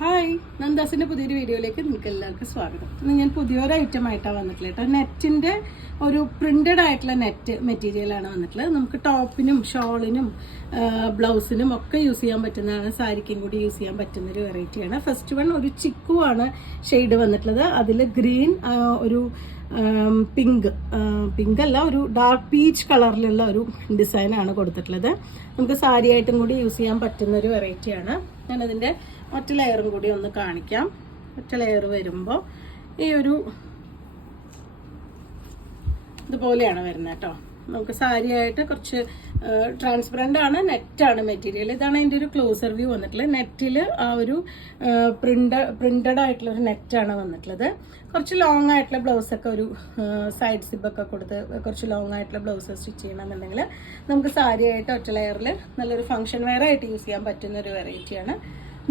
Hi, നന്ദാസിൻ്റെ പുതിയൊരു വീഡിയോയിലേക്ക് നിങ്ങൾക്ക് എല്ലാവർക്കും സ്വാഗതം. ഇന്ന് ഞാൻ പുതിയൊരു ഐറ്റം ആയിട്ടാണ് വന്നിട്ടുള്ളത് കേട്ടോ. നെറ്റിൻ്റെ ഒരു പ്രിൻ്റഡ് ആയിട്ടുള്ള നെറ്റ് മെറ്റീരിയലാണ് വന്നിട്ടുള്ളത്. നമുക്ക് ടോപ്പിനും ഷോളിനും ബ്ലൗസിനും ഒക്കെ യൂസ് ചെയ്യാൻ പറ്റുന്നതാണ്. സാരിക്കും കൂടി യൂസ് ചെയ്യാൻ പറ്റുന്നൊരു വെറൈറ്റിയാണ്. ഫസ്റ്റ് വൺ ഒരു ചിക്കു ആണ് ഷെയ്ഡ് വന്നിട്ടുള്ളത്. അതിൽ ഗ്രീൻ, ഒരു പിങ്ക് അല്ല, ഒരു ഡാർക്ക് പീച്ച് കളറിലുള്ള ഒരു ഡിസൈനാണ് കൊടുത്തിട്ടുള്ളത്. നമുക്ക് സാരി ആയിട്ടും കൂടി യൂസ് ചെയ്യാൻ പറ്റുന്നൊരു വെറൈറ്റിയാണ്. ഞാനതിൻ്റെ ഒറ്റ ലെയറും കൂടി ഒന്ന് കാണിക്കാം. ഒറ്റ ലെയർ വരുമ്പോൾ ഈ ഒരു ഇതുപോലെയാണ് വരുന്നത് കേട്ടോ. നമുക്ക് സാരി ആയിട്ട് കുറച്ച് ട്രാൻസ്പെറൻ്റ് ആണ്, നെറ്റാണ് മെറ്റീരിയൽ. ഇതാണ് അതിൻ്റെ ഒരു ക്ലോസർ വ്യൂ വന്നിട്ടുള്ളത്. നെറ്റിൽ ആ ഒരു പ്രിൻ്റഡ് ആയിട്ടുള്ളൊരു നെറ്റാണ് വന്നിട്ടുള്ളത്. കുറച്ച് ലോങ് ആയിട്ടുള്ള ബ്ലൗസൊക്കെ, ഒരു സൈഡ് സിബൊക്കെ കൊടുത്ത് കുറച്ച് ലോങ് ആയിട്ടുള്ള ബ്ലൗസ് സ്റ്റിച്ച് ചെയ്യണമെന്നുണ്ടെങ്കിൽ നമുക്ക് സാരി ആയിട്ട് ഒറ്റ ലെയറിൽ നല്ലൊരു ഫംഗ്ഷൻ വെയർ ആയിട്ട് യൂസ് ചെയ്യാൻ പറ്റുന്ന ഒരു വെറൈറ്റിയാണ്.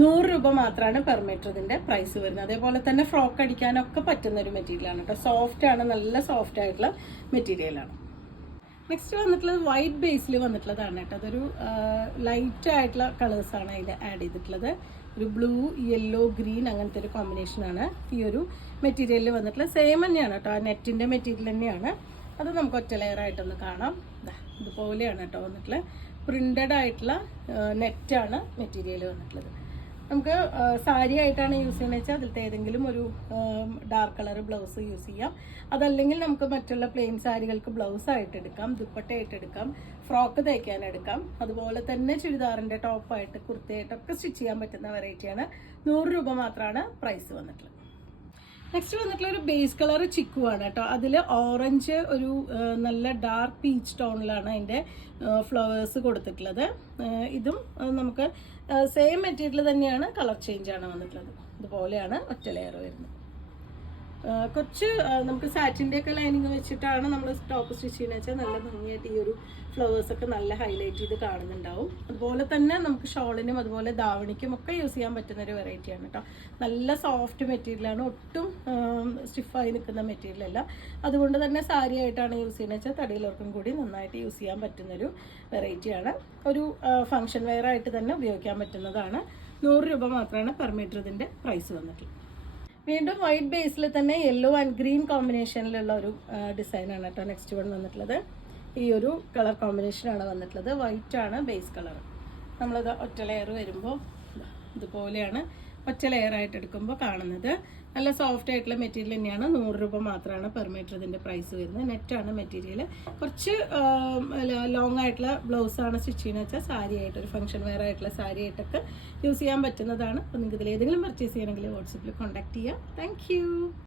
100 രൂപ മാത്രമാണ് പെർ മീറ്റർ ഇതിൻ്റെ പ്രൈസ് വരുന്നത്. അതേപോലെ തന്നെ ഫ്രോക്ക് അടിക്കാനൊക്കെ പറ്റുന്ന ഒരു മെറ്റീരിയലാണ് കേട്ടോ. സോഫ്റ്റ് ആണ്, നല്ല സോഫ്റ്റ് ആയിട്ടുള്ള മെറ്റീരിയലാണ്. നെക്സ്റ്റ് വന്നിട്ടുള്ളത് വൈറ്റ് ബേസിൽ വന്നിട്ടുള്ളതാണ് കേട്ടോ. അതൊരു ലൈറ്റ് ആയിട്ടുള്ള കളേഴ്സാണ് അതിൽ ആഡ് ചെയ്തിട്ടുള്ളത്. ഒരു ബ്ലൂ, യെല്ലോ, ഗ്രീൻ അങ്ങനത്തെ ഒരു കോമ്പിനേഷനാണ് ഈ ഒരു മെറ്റീരിയലിൽ വന്നിട്ടുള്ളത്. സെയിം തന്നെയാണ് കേട്ടോ, ആ നെറ്റിൻ്റെ മെറ്റീരിയൽ തന്നെയാണ്. അത് നമുക്ക് ഒറ്റ ലെയർ ആയിട്ടൊന്ന് കാണാം. ഇതുപോലെയാണ് കേട്ടോ വന്നിട്ടുള്ളത്. പ്രിൻ്റഡ് ആയിട്ടുള്ള നെറ്റാണ് മെറ്റീരിയൽ വന്നിട്ടുള്ളത്. നമുക്ക് സാരി ആയിട്ടാണ് യൂസ് ചെയ്യുന്നത് വെച്ചാൽ അതിലത്തെ ഏതെങ്കിലും ഒരു ഡാർക്ക് കളർ ബ്ലൗസ് യൂസ് ചെയ്യാം. അതല്ലെങ്കിൽ നമുക്ക് മറ്റുള്ള പ്ലെയിൻ സാരികൾക്ക് ബ്ലൗസ് ആയിട്ട് എടുക്കാം, ദുപ്പട്ടയായിട്ട് എടുക്കാം, ഫ്രോക്ക് തയ്ക്കാൻ എടുക്കാം. അതുപോലെ തന്നെ ചുരിദാറിൻ്റെ ടോപ്പായിട്ട്, കുർത്തയായിട്ടൊക്കെ സ്റ്റിച്ച് ചെയ്യാൻ പറ്റുന്ന വെറൈറ്റിയാണ്. 100 രൂപ മാത്രമാണ് പ്രൈസ് വന്നിട്ടുള്ളത്. നെക്സ്റ്റ് വന്നിട്ടുള്ള ഒരു ബേസ് കളർ ചിക്കു ആണ് കേട്ടോ. അതിൽ ഓറഞ്ച്, ഒരു നല്ല ഡാർക്ക് പീച്ച് ടോണിലാണ് അതിൻ്റെ ഫ്ലവേഴ്സ് കൊടുത്തിട്ടുള്ളത്. ഇതും നമുക്ക് സെയിം മെറ്റീരിയൽ തന്നെയാണ്, കളർ ചേഞ്ച് ആണ് വന്നിട്ടുള്ളത്. ഇതുപോലെയാണ് ഒറ്റ ലെയർ വരുന്നത്. കുറച്ച് നമുക്ക് സാറ്റിൻ്റെ ഒക്കെ ലൈനിങ് വെച്ചിട്ടാണ് നമ്മൾ ടോപ്പ് സ്റ്റിച്ച് ചെയ്യുന്നത് വെച്ചാൽ നല്ല ഭംഗിയായിട്ട് ഈ ഒരു ഫ്ലവേഴ്സൊക്കെ നല്ല ഹൈലൈറ്റ് ചെയ്ത് കാണുന്നുണ്ടാവും. അതുപോലെ തന്നെ നമുക്ക് ഷോളിനും അതുപോലെ ധാവണിക്കും ഒക്കെ യൂസ് ചെയ്യാൻ പറ്റുന്ന ഒരു വെറൈറ്റിയാണ് കേട്ടോ. നല്ല സോഫ്റ്റ് മെറ്റീരിയലാണ്, ഒട്ടും സ്റ്റിഫായി നിൽക്കുന്ന മെറ്റീരിയലല്ല. അതുകൊണ്ട് തന്നെ സാരി ആയിട്ടാണ് യൂസ് ചെയ്യുന്നത് വെച്ചാൽ തടിയിലവർക്കും കൂടി നന്നായിട്ട് യൂസ് ചെയ്യാൻ പറ്റുന്നൊരു വെറൈറ്റിയാണ്. ഒരു ഫംഗ്ഷൻ വെയർ ആയിട്ട് തന്നെ ഉപയോഗിക്കാൻ പറ്റുന്നതാണ്. 100 രൂപ മാത്രമാണ് പെർ മീറ്റർ ഇതിൻ്റെ പ്രൈസ് വന്നിട്ടുള്ളത്. വീണ്ടും വൈറ്റ് ബേസിൽ തന്നെ യെല്ലോ ആൻഡ് ഗ്രീൻ കോമ്പിനേഷനിലുള്ള ഒരു ഡിസൈനാണ് കേട്ടോ നെക്സ്റ്റ് വൺ വന്നിട്ടുള്ളത്. ഈ ഒരു കളർ കോമ്പിനേഷനാണ് വന്നിട്ടുള്ളത്. വൈറ്റ് ആണ് ബേസ് കളർ. നമ്മളത് ഒറ്റ ലെയർ വരുമ്പോൾ ഇതുപോലെയാണ് ഒറ്റ ലെയർ ആയിട്ട് എടുക്കുമ്പോൾ കാണുന്നത്. നല്ല സോഫ്റ്റ് ആയിട്ടുള്ള മെറ്റീരിയൽ തന്നെയാണ്. 100 രൂപ മാത്രമാണ് പെർ മീറ്റർ ഇതിൻ്റെ പ്രൈസ് വരുന്നത്. നെറ്റാണ് മെറ്റീരിയൽ. കുറച്ച് ലോങ് ആയിട്ടുള്ള ബ്ലൗസാണ് സ്റ്റിച്ച് ചെയ്യുന്നത് വെച്ചാൽ സാരി ആയിട്ട്, ഒരു ഫംഗ്ഷൻ വെയർ ആയിട്ടുള്ള സാരി ആയിട്ടൊക്കെ യൂസ് ചെയ്യാൻ പറ്റുന്നതാണ്. അപ്പോൾ നിങ്ങൾക്ക് ഇതിൽ ഏതെങ്കിലും പർച്ചേസ് ചെയ്യണമെങ്കിൽ വാട്സപ്പിൽ കോൺടാക്ട് ചെയ്യാം. താങ്ക്